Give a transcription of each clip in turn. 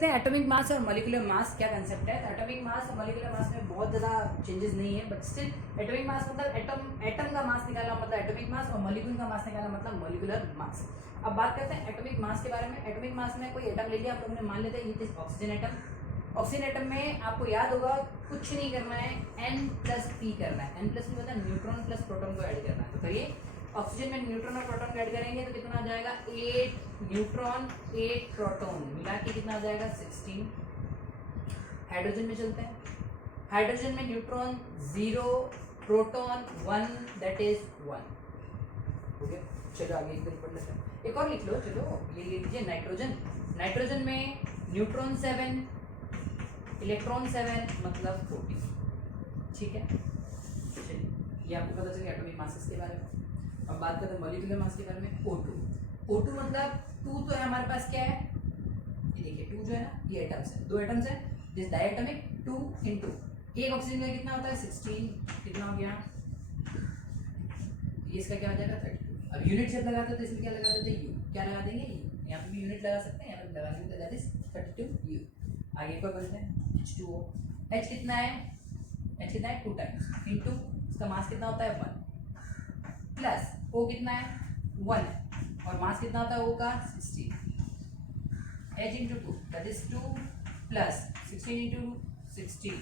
देखते हैं atomic mass और मॉलिक्यूलर मास क्या कंसेप्ट है। तो एटॉमिक मास और मॉलिक्यूलर मास में बहुत ज़्यादा चेंजेस नहीं है, बट स्टिल एटॉमिक मास मतलब एटम का मास निकालना मतलब एटॉमिक मास, और मॉलिक्यूल का मास निकालना मतलब मॉलिक्यूलर मास। अब बात करते हैं एटॉमिक मास के बारे में। एटॉमिक मास में कोई एटम ले लिया आप लोगों ने, मान लेते हैं ये ऑक्सीजन एटम। ऑक्सीजन एटम में आपको याद होगा कुछ नहीं करना है, N+P करना है। N+P मतलब न्यूट्रॉन प्लस प्रोटॉन को ऐड करना है। तो करिए, ऑक्सीजन में न्यूट्रॉन और प्रोटॉन ऐड करेंगे तो कितना आ जाएगा, 8 न्यूट्रॉन 8 प्रोटॉन मिला के कितना आ जाएगा, 16। हाइड्रोजन में चलते हैं। हाइड्रोजन में न्यूट्रॉन 0 प्रोटॉन 1 दैट इज 1 हो गया। चलो आगे एक पढ़ लेते हैं, एक और लिख लो। चलो ये ले लीजिए नाइट्रोजन। नाइट्रोजन में न्यूट्रॉन 7 इलेक्ट्रॉन 7 मतलब 14। ठीक है, चलिए ये आपको पता चल गया एटॉमिक मासेस के बारे में। अब बात करते हैं मॉलिक्यूलर मास के बारे में। O2 मतलब 2 तो है हमारे पास, क्या है ये देखिए 2 जो है ना, ये एटम्स है, 2 एटम्स है, दिस डायटोमिक 2 into एक ऑक्सीजन का कितना होता है 16, कितना हो गया, ये इसका क्या हो जाएगा 32। अब यूनिट जब लगाते तो इसमें क्या लगा देते हैं, U। क्या लगा देंगे, U। यहाँ पे भी यूनिट लगा सकते हैं, यहाँ पे लगा देंगे दैट इज 32 U। आगे एक और बोलते हैं H2O। H कितना है, H कितना है 2 टाइम्स इनटू इसका मास कितना होता है 1 प्लस O कितना है 1 है, और मास कितना होता है O का 16। H into 2 that is 2 plus 16 into 16,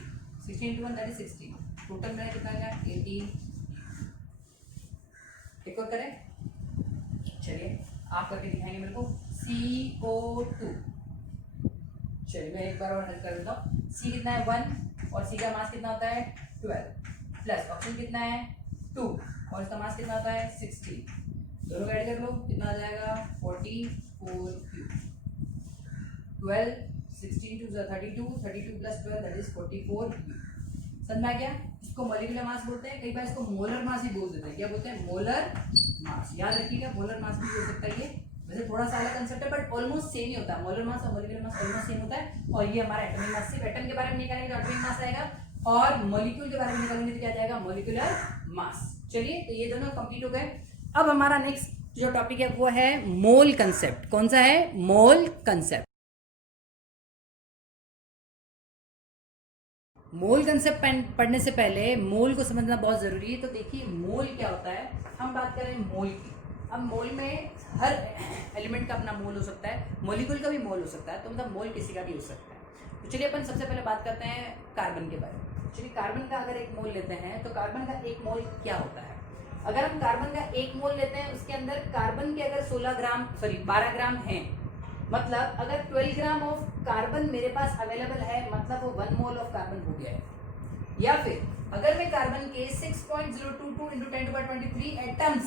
16 into 1 that is 16। Total मेरा कितना आएगा 18। एक और करें, चलिए आप करके दिखाएंगे मेरे को। CO2, चलिए मैं एक बार और हल कर देता हूँ। C कितना है 1 और C का मास कितना होता है 12 प्लस ऑक्सीजन कितना है 2 और इसका मास कितना होता है 16। दोनों ऐड कर लो, कितना आ जाएगा 44Q। 12 16 2 32, 32 plus 12 that is 44Q। समझ में आ गया। इसको मॉलिक्यूलर मास बोलते हैं, कई बार इसको मोलर मास भी बोल देते हैं। क्या बोलते हैं, मोलर मास। याद रखिएगा, मोलर मास भी बोल सकता है ये। वैसे थोड़ा सा अलग कंसेप्ट है बट ऑलमोस्ट सेम ही होता है। मोलर मास और मॉलिक्यूलर मास ऑलमोस्ट सेम होता है। और ये हमारा एटॉमिक मास, सिर्फ एटम के बारे में निकालेंगे तो एटॉमिक मास आएगा, और मॉलिक्यूल के बारे में निकालेंगे तो क्या जाएगा, मॉलिक्यूलर मास। चलिए, तो ये दोनों कंप्लीट हो गए। अब हमारा नेक्स्ट जो टॉपिक है वो है मोल कंसेप्ट। कौन सा है, मोल कंसेप्ट। मोल कंसेप्ट पढ़ने से पहले मोल को समझना बहुत जरूरी है। तो देखिए मोल क्या होता है, हम बात कर रहे हैं मोल की। अब मोल में हर एलिमेंट का अपना मोल हो सकता है, मॉलिक्यूल का भी मोल हो सकता है, तो मतलब मोल किसी का भी हो सकता है। तो चलिए अपन सबसे पहले बात करते हैं कार्बन के बारे में। चलिए कार्बन का अगर एक मोल लेते हैं तो कार्बन का एक मोल क्या होता है। अगर हम कार्बन का एक मोल लेते हैं, उसके अंदर कार्बन के अगर 12 ग्राम है, मतलब अगर 12 ग्राम ऑफ कार्बन मेरे पास अवेलेबल है, मतलब वो 1 मोल ऑफ कार्बन हो गया है। या फिर अगर मैं कार्बन के 6.022 into 10⁻23 एटम्स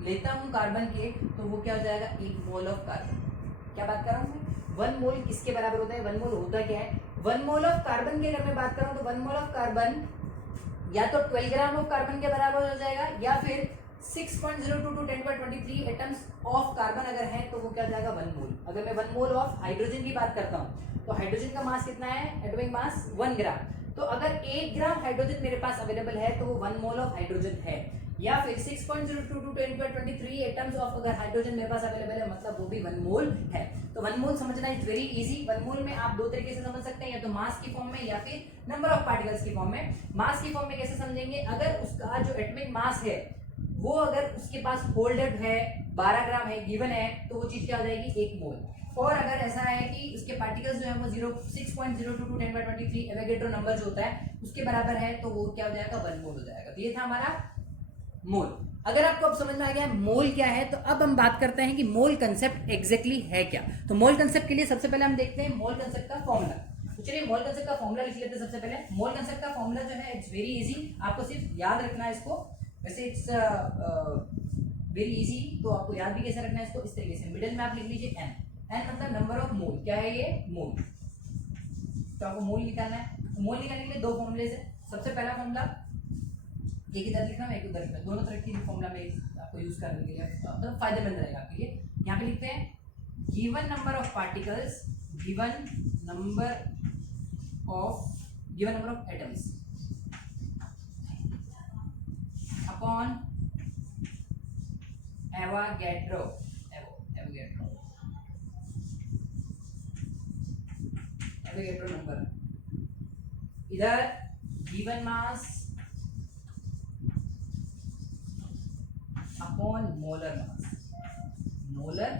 लेता हूं कार्बन के, तो वो क्या हो जाएगा, 1 मोल ऑफ कार्बन। क्या बात कर रहा हूं मैं, 1 मोल किसके बराबर होता है, 1 मोल होता क्या है, 1 मोल ऑफ कार्बन की अगर मैं बात करूं तो 1 मोल ऑफ कार्बन या तो 12 ग्राम ऑफ कार्बन के बराबर हो जाएगा, या फिर 6.022 10⁻23 एटम्स ऑफ कार्बन अगर है तो वो क्या जाएगा 1 मोल। अगर मैं 1 मोल ऑफ हाइड्रोजन की बात करता हूँ तो हाइड्रोजन का मास कितना है, एटॉमिक मास 1 ग्राम। तो अगर 1 ग्राम हाइड्रोजन मेरे पास अवेलेबल है तो वो 1 मोल ऑफ हाइड्रोजन है, या फिर 6.022 10⁻23 एटम्स ऑफ अगर हाइड्रोजन मेरे पास अवेलेबल है, मतलब वो भी 1 मोल है। तो 1 मोल समझना इज वेरी इजी। 1 मोल में आप दो तरीके से समझ सकते हैं, या तो मास की फॉर्म में या फिर नंबर ऑफ पार्टिकल्स की फॉर्म में। मास की फॉर्म में कैसे समझेंगे, अगर उसका जो एटॉमिक मास है वो अगर उसके पास होल्डेड है 12 ग्राम है, गिवन है, तो वो चीज क्या हो जाएगी 1 मोल। और अगर ऐसा है कि उसके पार्टिकल्स जो है वो 6.022 10⁻23 एवोगैड्रो नंबर जो होता है उसके बराबर है, तो वो क्या हो जाएगा 1 मोल हो जाएगा। तो ये था हमारा मोल। अगर आपको अब समझ में आ गया मोल क्या है, तो अब हम बात करते हैं कि मोल कंसेप्ट एग्जैक्टली है क्या। तो मोल कंसेप्ट के लिए सबसे पहले हम देखते हैं मोल कंसेप्ट का फॉर्मूला। तो चलिए मोल कंसेप्ट का फॉर्मूला लिख लेते हैं सबसे पहले। मोल कंसेप्ट का फॉर्मूला जो है इट्स वेरी इजी, आपको सिर्फ याद रखना है इसको। वैसे इट्स वेरी इजी, तो आपको याद भी कैसे रखना है इसको, इस तरीके से मिडिल में आप लिख लीजिए n। n मतलब नंबर ऑफ मोल। क्या है ये, मोल। तो आपको मोल निकालना है। तो मोल निकालने के लिए 2 फॉर्मूले है। सबसे पहला फॉर्मूला एक इधर लिखना है, एक उधर लिखना है, दोनों तरह की फॉर्मूला में आपको यूज करने के लिए मतलब फायदेमंद रहेगा आपके लिए। यहाँ पे लिखते हैं given number of particles, given number of atoms upon Avogadro Avogadro number, इधर given mass upon molar mass, molar.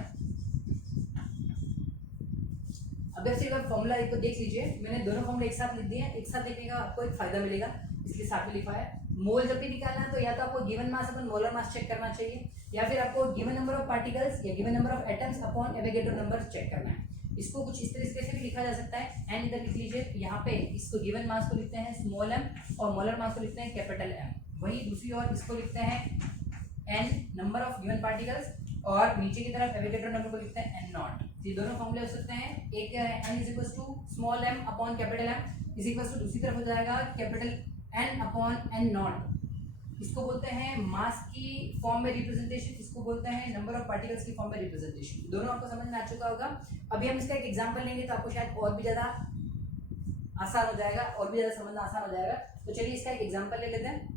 अब ऐसे अगर फॉर्मूला एक तो देख लीजिए, मैंने दोनों फॉर्मूला एक साथ लिख दिए हैं, एक साथ लिखने का आपको एक फायदा मिलेगा, इसलिए साथ में लिखा है। मोल जब भी निकालना है तो या तो आपको given mass upon molar mass check करना चाहिए, या फिर आपको गिवन नंबर ऑफ पार्टिकल्स या given number of atoms upon Avogadro number check करना है। इसको कुछ इस तरीके से भी लिखा जा सकता है, एन इधर लिख लीजिए, यहाँ पे इसको गिवन मास को लिखते हैं स्मॉल एम और मोलर मास को लिखते हैं कैपिटल एम। वही दूसरी ओर इसको लिखते हैं N number of given particles और नीचे की तरफ एवोगैड्रो नंबर को लिखते हैं एन नॉट। ये दोनों फॉर्मूले हो सकते हैं, एक क्या है N is equal to small M upon capital M is equal to दूसरी तरफ हो जाएगा capital N upon N naught. इसको बोलते हैं मास की फॉर्म में रिप्रेजेंटेशन, इसको बोलते हैं नंबर ऑफ पार्टिकल्स की फॉर्म में रिप्रेजेंटेशन। दोनों आपको समझ में आ चुका होगा। अभी हम इसका एक एग्जांपल लेंगे तो आपको शायद और भी ज्यादा आसान हो जाएगा, और भी ज्यादा समझना आसान हो जाएगा। तो चलिए इसका एक एग्जांपल ले लेते हैं।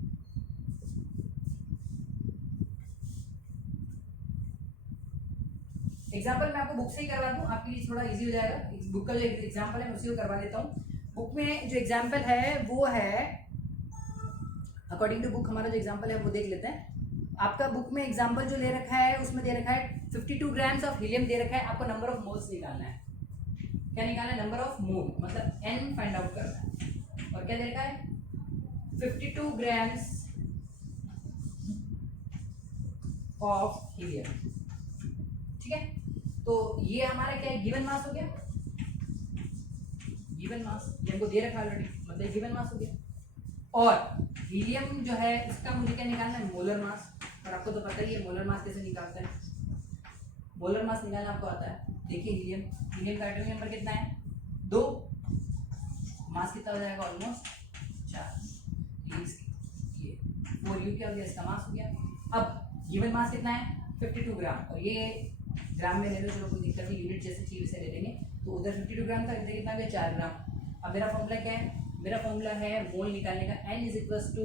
एग्जांपल मैं आपको बुक से ही करवा दूं, आपके लिए थोड़ा इजी हो जाएगा। बुक का जो एग्जांपल है उसी को करवा देता हूं। बुक में जो एग्जांपल है वो है अकॉर्डिंग टू बुक, हमारा जो एग्जांपल है वो देख लेते हैं। आपका बुक में एग्जांपल जो ले रखा है उसमें दे रखा है 52 ग्राम्स ऑफ हीलियम दे रखा है, आपको नंबर ऑफ मोल्स निकालना है। क्या निकालना है? नंबर ऑफ मोल, मतलब n फाइंड आउट करना है। और क्या दे रखा है? 52 ग्राम्स ऑफ हीलियम। ठीक है, तो ये हमारा क्या है? गिवन मास हो गया, गिवन मास ये हमको दे रखा है ऑलरेडी, मतलब गिवन मास हो गया। और हीलियम जो है इसका मुझे क्या निकालना है? Molar mass. और आपको तो पता ही है मोलर मास कैसे निकालते हैं, मोलर मास निकालना आपको आता है। देखिए हीलियम, हीलियम का एटॉमिक नंबर कितना है? 2। मास कितना हो जाएगा? ऑलमोस्ट 4। ये 4u क्या हो गया? इसका मास हो गया। अब गिवन मास कितना है? 52 ग्राम, और ये ग्राम में ले लो, चलो कोई दिक्कत नहीं, यूनिट जैसे चीज से ले लेंगे। तो उधर 52 ग्राम का इधर कितना गया? 4 ग्राम। अब मेरा फॉर्मूला क्या है? मेरा फॉर्मूला है मोल निकालने का, n is equal to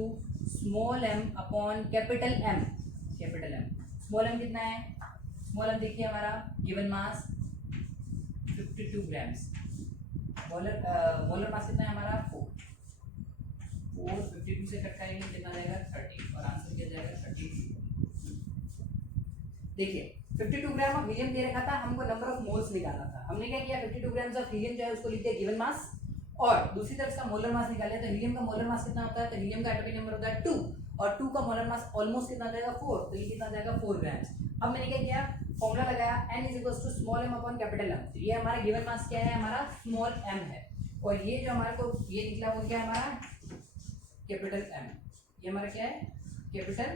small m upon capital M। Capital M, small m कितना है? स्मॉल m देखिए हमारा given mass 52 grams, molar mass कितना है हमारा? 4। 52 से कट करेंगे कितना जाएगा? 30, और आंसर क्या जाएगा? 30। देखिए 52 ग्राम ऑफ हीलियम दे रखा था, हमको नंबर ऑफ मोल्स निकालना था। हमने क्या किया? 52 ग्राम्स ऑफ हीलियम जो है उसको लिख दिया गिवन मास, और दूसरी तरफ का मोलर मास निकाले। तो हीलियम का मोलर मास कितना होता है? तो हीलियम का एटॉमिक नंबर होता है 2, और 2 का मोलर मास ऑलमोस्ट कितना जाएगा? 4। तो ये कितना जाएगा? 4 ग्राम्स। अब मैंने क्या किया? फॉर्मूला लगाया n is equal to small m upon capital M। तो ये हमारा गिवन मास क्या है? हमारा स्मॉल m है, और ये जो हमारे को ये निकला वो क्या है? हमारा कैपिटल M। ये हमारा क्या है? Capital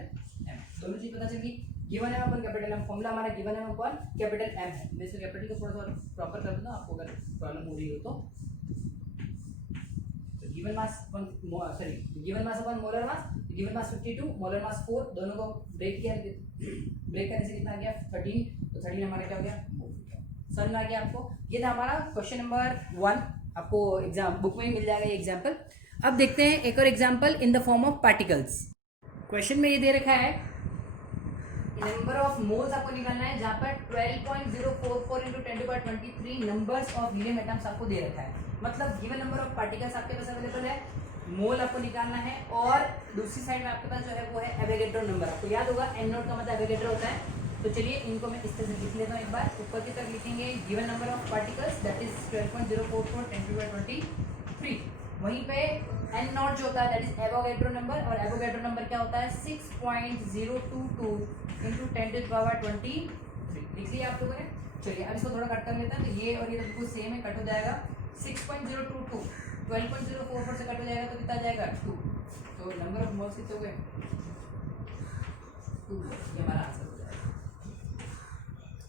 M। दोनों चीज पता चल गई। Given m upon capital M, formula हमारा given m upon capital M है। मैं इसको कैपिटल को थोड़ा सा प्रॉपर कर दूंगा आपको अगर प्रॉब्लम हो रही हो तो। Given mass given mass upon molar मास, गिवन मास 52, मोलर मास 4, दोनों को ब्रेक किया, ब्रेक करने से कितना आ गया? 13। तो 13 हमारा क्या हो गया? समझ में आ गया आपको? ये था हमारा क्वेश्चन नंबर 1, आपको एग्जाम बुक में ही मिल जाएगा ये एग्जाम्पल। अब देखते हैं एक और example in the form of particles. Question में ये दे रखा है नंबर ऑफ मोल्स आपको निकालना है, जहाँ पर 12.044 into 10⁻23 numbers of helium atoms आपको दे रखा है। मतलब गिवन नंबर ऑफ पार्टिकल्स आपके पास अवेलेबल है, मोल आपको निकालना है, और दूसरी साइड में आपके पास जो है वो है एवोगैड्रो नंबर। आपको याद होगा n नोट का मतलब एवोगैड्रो होता है। तो चलिए इनको मैं इस तरह से लिख लेता हूँ एक बार। ऊपर की तरफ लिखेंगे given number of particles that is 12.044 10⁻23। वहीं पे n नॉट जो होता है दैट इज एवोगैड्रो नंबर, और एवोगैड्रो नंबर क्या होता है? 6.022 into 10⁻23। लिख लिया आप लोगों ने? चलिए अब इसको थोड़ा कट कर लेते हैं। तो ये और ये बिल्कुल सेम है, कट हो जाएगा। 6.022 12.044 से कट हो जाएगा तो कितना जाएगा? 2। तो नंबर ऑफ मोल्स कितने हो गए? 2। ये हमारा आंसर हो जाएगा।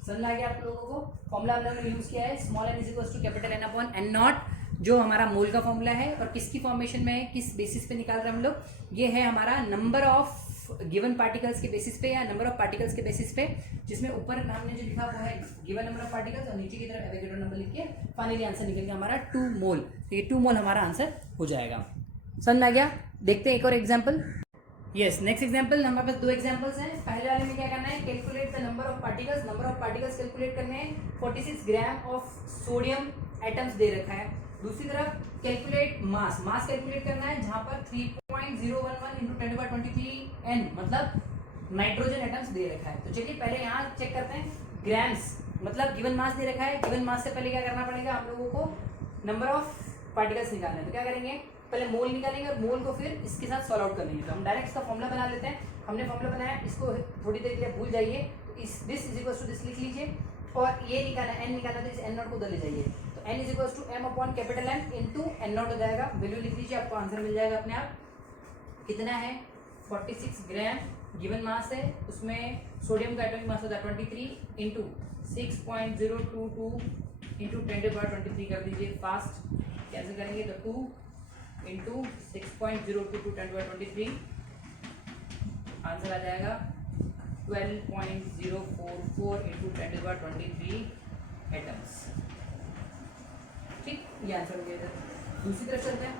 समझ आ गया आप लोगों को? फॉर्मूला हम लोगों ने यूज किया है small n is equal to capital N upon n naught, जो हमारा मोल का फॉर्मूला है। और किसकी फॉर्मेशन में है, किस बेसिस पे निकाल रहे हैं हम लोग? ये है हमारा नंबर ऑफ गिवन पार्टिकल्स के बेसिस पे, या नंबर ऑफ पार्टिकल्स के बेसिस पे, जिसमें ऊपर हमने जो लिखा वो है गिवन नंबर ऑफ पार्टिकल्स, और नीचे की तरफ एवोगैड्रो नंबर लिख के फाइनली आंसर निकल गया हमारा 2 मोल। तो ये 2 मोल हमारा आंसर हो जाएगा। समझ में आ गया? देखते हैं एक और एग्जाम्पल। यस, नेक्स्ट एग्जाम्पल, हमारे पास 2 एग्जाम्पल्स हैं। पहले वाले में क्या करना है? Calculate the number of particles. Number of particles calculate करने हैं। 46 gram of sodium atoms they रखा है, दूसरी तरफ कैलकुलेट मास, मास कैलकुलेट करना है जहां पर 3.011 इंटू 10⁻23 n मतलब नाइट्रोजन एटम्स दे रखा है। तो चलिए पहले यहाँ चेक करते हैं ग्राम्स, मतलब गिवन मास दे रखा है। गिवन मास से पहले क्या करना पड़ेगा हम लोगों को, नंबर ऑफ पार्टिकल्स निकालना है। तो क्या करेंगे, पहले मोल निकालेंगे और मोल को फिर इसके साथ सॉल्व आउट कर लेंगे। तो हम डायरेक्ट इसका फॉर्मूला बना लेते हैं। हमने फॉर्मूला बनाया, इसको थोड़ी देर के लिए भूल जाइए। तो इस this is equal to this लिख लीजिए और ये निकाला एन निकाला तो इस एन नॉट को उधर ले जाइए। तो N is equal to M upon capital M into N naught हो जाएगा। वैल्यू लिख लीजिए, आपको आंसर मिल जाएगा अपने आप। कितना है 46 ग्राम गिवन मास है, उसमें सोडियम का एटॉमिक मास होता है 23 इंटू 6.022 इंटू 10⁻23 कर दीजिए फास्ट, कैसे करेंगे तो 2 इंटू 6.022 10⁻23 आंसर आ जाएगा 12.044 इंटू 10⁻23 एटम्स। ठीक, ये आंसर हो गया। दूसरी तरफ चलते हैं,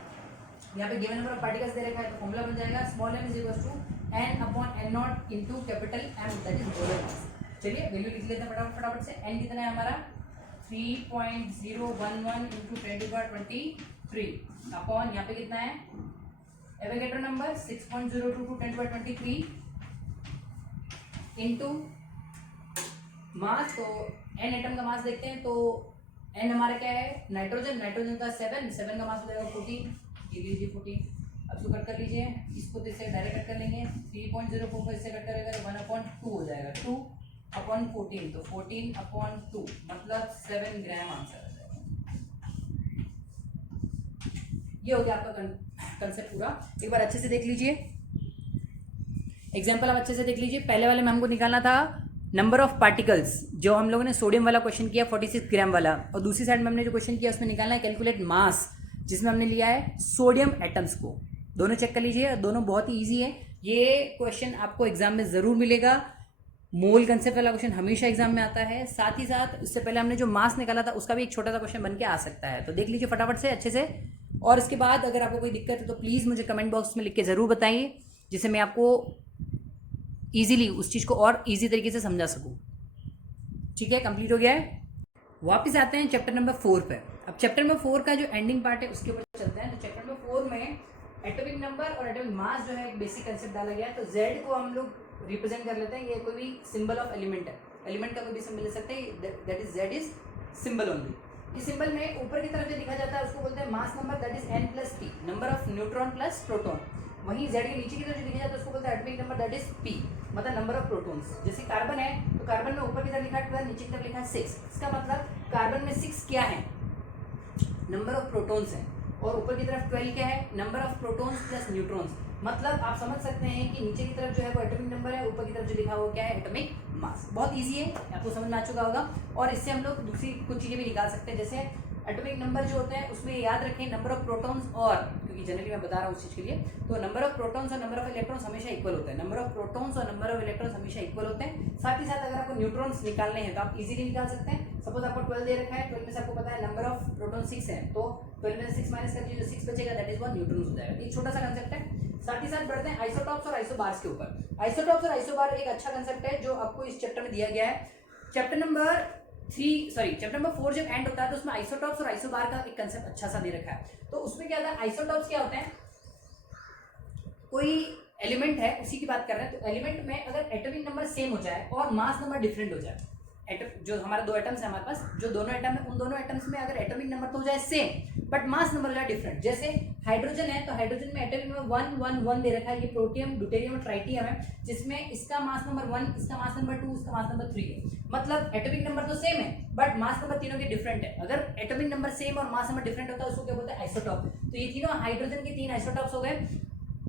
यहाँ पे गिवन नंबर ऑफ पार्टिकल्स दे रखा है तो फॉर्मूला बन जाएगा small m is equal to n upon n naught into capital M, that is molar mass. चलिए वैल्यू लिख लेते हैं फटाफट से। n कितना है हमारा 3.011 इंटू 10⁻23 अपॉन यहाँ पे कितना है एवोगैड्रो नंबर 6.022 10⁻23 इंटू मास। तो n एटम का मास देखते हैं तो n हमारा क्या है नाइट्रोजन, नाइट्रोजन का 7 का मास हो जाएगा 14, ये लीजिए 14। अब इसको कट कर लीजिए, इसको तो इससे डायरेक्ट कट कर लेंगे। 3.044 इससे कट करेगा तो 1/2 हो जाएगा, 2/14 तो 14/2 मतलब 7 ग्राम आंसर आ जाएगा। ये हो गया आपका कंसेप्ट पूरा। एक बार अच्छे से देख लीजिए एग्जाम्पल, आप अच्छे से देख लीजिए। पहले वाले में हमको निकालना था नंबर ऑफ पार्टिकल्स, जो हम लोगों ने सोडियम वाला क्वेश्चन किया 46 ग्राम वाला, और दूसरी साइड में हमने जो क्वेश्चन किया उसमें निकालना है कैलकुलेट मास, जिसमें हमने लिया है सोडियम एटम्स को। दोनों चेक कर लीजिए, दोनों बहुत ही ईजी है। ये क्वेश्चन आपको एग्जाम में जरूर मिलेगा। मोल कंसेप्ट वाला क्वेश्चन हमेशा एग्जाम में आता है। साथ ही साथ इससे पहले हमने जो मास निकाला था उसका भी एक छोटा सा क्वेश्चन बन के आ सकता है। तो देख लीजिए फटाफट से अच्छे से, और इसके बाद अगर आपको कोई दिक्कत है तो प्लीज़ मुझे कमेंट बॉक्स में लिख के ज़रूर बताइए, जिससे मैं आपको ईजिली उस चीज़ को और ईजी तरीके से समझा सकूँ। ठीक है, कंप्लीट हो गया है। वापस आते हैं चैप्टर नंबर 4 पे। अब चैप्टर नंबर 4 का जो एंडिंग पार्ट है उसके ऊपर चलते हैं। तो चैप्टर नंबर 4 में एटॉमिक नंबर और एटॉमिक मास जो है एक बेसिक कंसेप्ट डाला गया है। तो Z को हम लोग रिप्रेजेंट कर लेते हैं, ये कोई भी सिंबल ऑफ एलिमेंट है, एलिमेंट का कोई भी सिंबल ले सकते हैं, that is Z is symbol only. इस सिंबल में ऊपर की तरफ जो लिखा जाता है उसको बोलते हैं mass number, that is n plus p, number of neutron plus proton. वहीं Z के नीचे की तरफ जो लिखा जाता है उसको बोलते हैं atomic number, that is p, मतलब नंबर ऑफ प्रोटॉन्स। जैसे कार्बन है तो कार्बन में ऊपर की तरफ लिखा है 12, नीचे की तरफ लिखा है 6। इसका मतलब कार्बन में 6 क्या है, नंबर ऑफ प्रोटॉन्स है, और ऊपर की तरफ 12 क्या है, number of protons plus neutrons. मतलब आप समझ सकते हैं कि नीचे की तरफ जो है वो एटॉमिक नंबर है, ऊपर की तरफ जो लिखा हुआ क्या है एटॉमिक मास। बहुत इजी है, आपको समझ में आ चुका होगा। और इससे हम लोग दूसरी कुछ चीज़ें भी निकाल सकते हैं, जैसे एटॉमिक नंबर जो होते हैं उसमें याद रखें नंबर ऑफ प्रोटॉन्स, और क्योंकि जनरली मैं बता रहा हूँ उस चीज़ के लिए, तो नंबर ऑफ प्रोटॉन्स और नंबर ऑफ इलेक्ट्रॉन्स हमेशा इक्वल होता है। नंबर ऑफ प्रोटॉन्स और नंबर ऑफ इलेक्ट्रॉन्स हमेशा इक्वल होते हैं। साथ ही साथ अगर आपको न्यूट्रॉन्स निकालने हैं तो आप इजीली निकाल सकते हैं। सपोज आपको 12 दे रखा है, 12 में से आपको पता है नंबर ऑफ प्रोटॉन 6 है, तो 12 में से 6 माइनस कर दीजिए, जो 6 बचेगा दैट इज 1 न्यूट्रॉन्स हो जाएगा। एक छोटा सा कंसेप्ट है। साथ ही साथ बढ़ते हैं आइसोटॉप्स और आइसोबार्स के ऊपर। आइसोटॉप्स और आइसोबार एक अच्छा कंसेप्ट है जो आपको इस चैप्टर में दिया गया है। चैप्टर नंबर 4 जब एंड होता है तो उसमें आइसोटॉप्स और आइसोबार का एक कंसेप्ट अच्छा सा दे रखा है। तो उसमें क्या होता है, आइसोटॉप्स क्या होते हैं, कोई एलिमेंट है उसी की बात कर रहे हैं, तो एलिमेंट में अगर एटॉमिक नंबर सेम हो जाए और मास नंबर डिफरेंट हो जाए, जो हमारे दो एटम्स है हमारे पास, जो दोनों एटम है उन दोनों एटम्स में अगर एटॉमिक नंबर तो हो जाए सेम बट मास नंबर हो जाए डिफरेंट। जैसे हाइड्रोजन है तो हाइड्रोजन में एटॉमिक नंबर 1 1 1 दे रखा है, ये प्रोटियम ड्यूटेरियम और ट्राइटियम है, जिसमें इसका मास नंबर 1, इसका मास नंबर 2, इसका मास नंबर 3 है। मतलब एटॉमिक नंबर तो सेम है बट मास नंबर तीनों के डिफरेंट है। अगर एटॉमिक नंबर सेम और मास नंबर डिफरेंट होता है उसको क्या बोलते हैं, आइसोटॉप। तो ये तीनों हाइड्रोजन के 3 आइसोटॉप्स हो गए।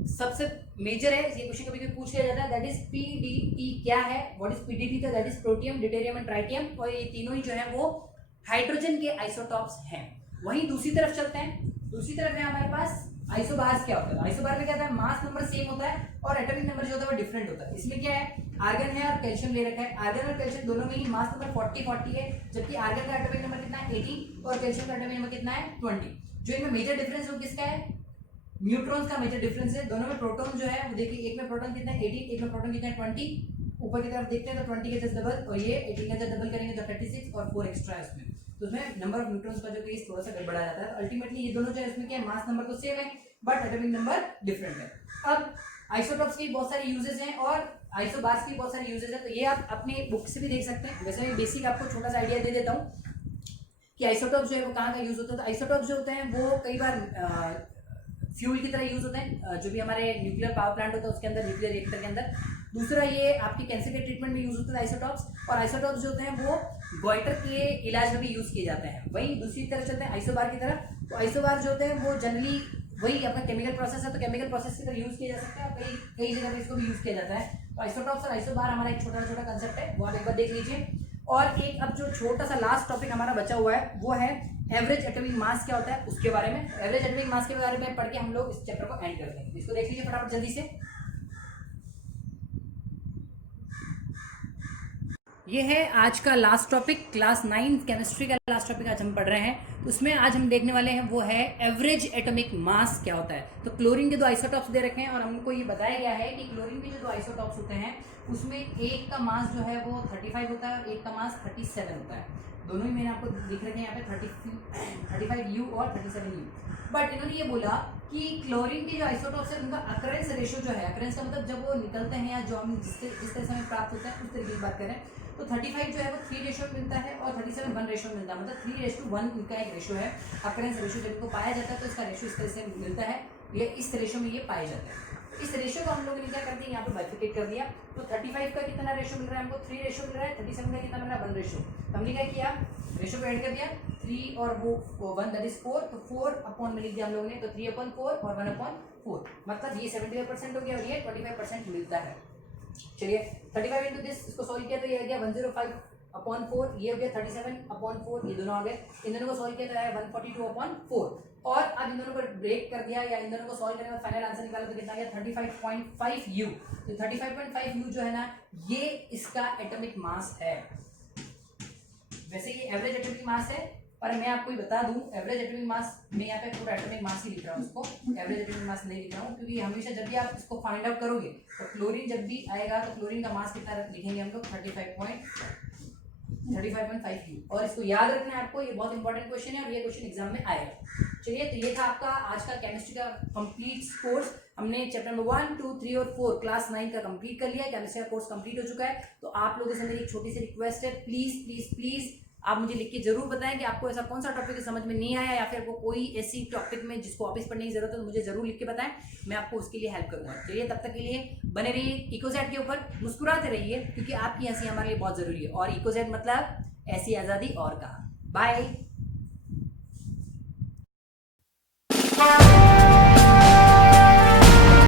सबसे मेजर है, ये क्वेश्चन कभी पूछ लिया जाता है, दैट इज पीडीटी। क्या है, what is PDT? That is protium deuterium and tritium, और ये तीनों ही जो है वो हाइड्रोजन के आइसोटॉप्स हैं। वहीं दूसरी तरफ चलते हैं, दूसरी तरफ है हमारे पास आइसोबार्स। क्या होता है, आइसोबार में क्या होता है, मास नंबर सेम होता है और एटॉमिक नंबर जो होता है वो डिफरेंट होता है। इसमें क्या है, आर्गन है और कैल्शियम ले रखा है। आर्गन और कैल्शियम दोनों में ही मास नंबर 40 है, जबकि आर्गन का एटॉमिक नंबर कितना है 80 और कैल्शियम का एटॉमिक नंबर कितना है 20। जो इनमें मेजर डिफरेंस है किसका है, न्यूट्रॉन्स का मेजर डिफरेंस है। दोनों में प्रोटॉन जो है वो देखिए, एक में प्रोटॉन कितना है 80, एक में प्रोटॉन कितना है 20। ऊपर की तरफ देखते हैं तो 20 के जस्ट डबल, और ये 18 का जस्ट डबल करेंगे तो 36 और 4 एक्स्ट्रा है उसमें, तो उसमें नंबर ऑफ न्यूट्रॉन्स का जो केस थोड़ा सा गड़बड़ा जाता है। अल्टीमेटली ये दोनों जो है इसमें क्या है, मास नंबर तो सेम है बट एटॉमिक नंबर डिफरेंट है। अब आइसोटॉप्स की बहुत सारे यूजेस हैं और आइसोबार्स की बहुत सारे यूजेस हैं, तो ये आप अपने बुक से भी देख सकते हैं। वैसे मैं बेसिक आपको छोटा सा आइडिया दे देता हूँ कि आइसोटॉप जो है वो कहाँ का यूज होता है। तो आइसोटॉप जो होते हैं वो कई बार फ्यूल की तरह यूज होते हैं, जो भी हमारे न्यूक्लियर पावर प्लांट होता है उसके अंदर, न्यूक्लियर रिएक्टर के अंदर। दूसरा ये आपके कैंसर के ट्रीटमेंट में यूज होता है आइसोटॉप्स, और आइसोटॉप्स जो होते हैं वो गॉइटर के इलाज में भी यूज किए जाते हैं। वही दूसरी तरफ चलते हैं आइसोबार की तरफ, तो आइसोबार जो होते हैं वो जनरली वही अपना केमिकल प्रोसेस है, तो केमिकल प्रोसेस की तरह यूज किया जा सकता है, कई कई जगह पे इसको भी यूज किया जाता है। तो आइसोटॉप्स और आइसोबार हमारा एक छोटा छोटा कंसेप्ट है, वो आप एक बार देख लीजिए। और एक अब जो छोटा सा लास्ट टॉपिक हमारा बचा हुआ है वो है एवरेज एटॉमिक मास क्या होता है उसके बारे में। एवरेज एटॉमिक मास के बारे में पढ़ के हम लोग इस चैप्टर को एंड कर देंगे। इसको देख लीजिए फटाफट जल्दी से। ये है आज का लास्ट टॉपिक, क्लास 9 केमिस्ट्री का लास्ट टॉपिक आज हम पढ़ रहे हैं। उसमें आज हम देखने वाले हैं वो है एवरेज एटॉमिक मास क्या होता है। तो क्लोरीन के दो आइसोटॉप्स दे रखे हैं और हमको ये बताया गया है कि क्लोरीन के जो दो आइसोटॉप्स होते हैं उसमें एक का मास जो है वो 35 होता है और एक का मास 37 होता है। दोनों ही मैंने आपको दिख रखे हैं यहाँ पे 35U और 37U। बट इन्होंने ये बोला कि क्लोरीन के जो आइसोटॉप्स है उनका अकरेंस रेशियो जो है, अकरेंस का मतलब जब वो निकलते हैं या जो हम जिस तरह से हमें प्राप्त होता है उस तरीके की बात करें, तो 35 जो है वो 3 रेशियो मिलता है और 37 1 रेशियो मिलता है, मतलब 3:1 इनका एक रेशियो है अकरेंस रेशियो। जब इनको पाया जाता है तो इसका रेशियो इस तरह से मिलता है, ये इस रेशियो में ये पाए जाते हैं। इस रेशियो को हम लोगों ने क्या कर दिया, यहाँ पे बाइफिकेट कर दिया। तो 35 का कितना रेशियो मिल रहा है हमको, 3 रेशियो मिल रहा है। 37 का कितना मिल रहा है, 1 रेशियो। तो हमने क्या किया, रेशियो को ऐड कर दिया, 3 और वो 1 दैट इज 4, तो 4 अपॉन में लिख दिया हम लोगों ने, तो 3/4 और 1/4, मतलब ये 75% हो गया और ये 25% मिलता है। चलिए 35 इंटू दिस, इसको सॉल्व किया तो ये आ गया 105/4, ये हो गया 37/4, ये दोनों आ गए। इन दोनों को सॉल्व किया तो आया 142/4, और अब इन दोनों को ब्रेक कर दिया या इन दोनों को सॉल्व करने के बाद फाइनल आंसर निकाला तो कितना गया 35.5U। तो 35.5U जो है ना ये इसका एटॉमिक मास है। वैसे ये एवरेज एटॉमिक मास है, पर मैं आपको ये बता दूं एवरेज एटॉमिक मास, मैं यहाँ पे पूरा एटॉमिक मास ही लिख रहा हूँ, उसको एवरेज एटॉमिक मास नहीं लिख रहा हूँ, क्योंकि हमेशा जब भी आप इसको फाइंड आउट करोगे तो क्लोरीन जब भी आएगा तो क्लोरीन का मास कितना लिखेंगे हम लोग 35.5U। और इसको याद रखना है आपको, ये बहुत इंपॉर्टेंट क्वेश्चन है और ये क्वेश्चन एग्जाम में आएगा। चलिए तो ये था आपका आज का केमिस्ट्री का कंप्लीट कोर्स। हमने चैप्टर नंबर 1, 2, 3 और 4 क्लास 9 का कंप्लीट कर लिया है। केमिस्ट्री का कोर्स कंप्लीट हो चुका है। तो आप लोगों से मेरी एक छोटी सी रिक्वेस्ट है, प्लीज प्लीज प्लीज आप मुझे लिख के जरूर बताएं कि आपको ऐसा कौन सा टॉपिक समझ में नहीं आया या फिर आपको कोई ऐसी टॉपिक में जिसको वापस पढ़ने की जरूरत है तो मुझे जरूर लिख के बताएं, मैं आपको उसके लिए हेल्प करूंगा। चलिए तब तक के लिए बने रहिए इकोजेट के ऊपर, मुस्कुराते रहिए, क्योंकि आपकी हंसी हमारे लिए बहुत जरूरी है। और इकोजेट मतलब ऐसी आजादी और कहा। बाय।